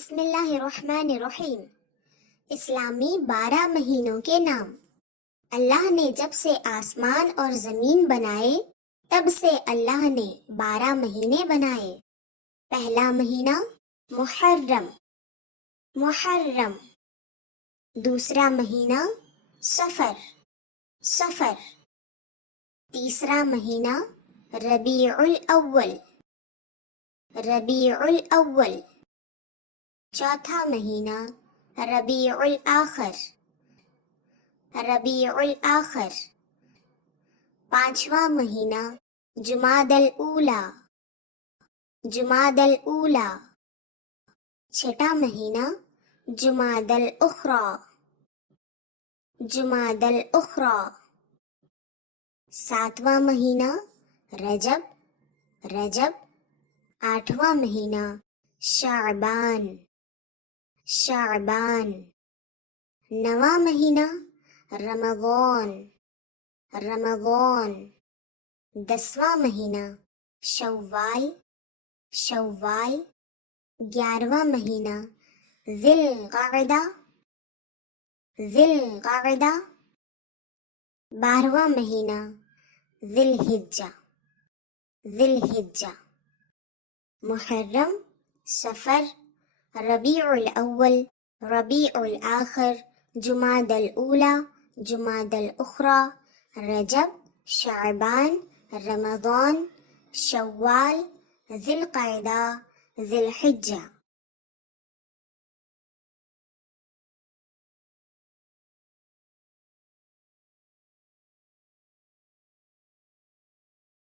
بسم اللہ الرحمن الرحیم۔ اسلامی 12 مہینوں کے نام۔ اللہ نے جب سے آسمان اور زمین بنائے تب سے اللہ نے 12 مہینے بنائے۔ پہلا مہینہ محرم، محرم۔ دوسرا مہینہ صفر، صفر۔ تیسرا مہینہ ربیع الاول، ربیع الاول۔ چوتھا مہینہ ربیع الآخر، ربیع الآخر۔ پانچواں مہینہ جمادی الاولیٰ، جمادی الاولیٰ۔ چھٹا مہینہ جمادی الاخریٰ، جمادی الاخریٰ۔ ساتواں مہینہ رجب، رجب۔ آٹھواں مہینہ شعبان، شعبان۔ نواں مہینہ رمضان، رمضان۔ 10واں مہینہ شوال، شوال۔ 11واں مہینہ ذی القعدہ، ذی القعدہ۔ 12واں مہینہ ذی الحجہ، ذی الحجہ۔ محرم، صفر، ربیع الاول، ربیع الآخر، جمادی الاولیٰ، جمادی الاخریٰ، رجب، شعبان، رمضان، شوال، ذی القعدہ، ذی الحجہ۔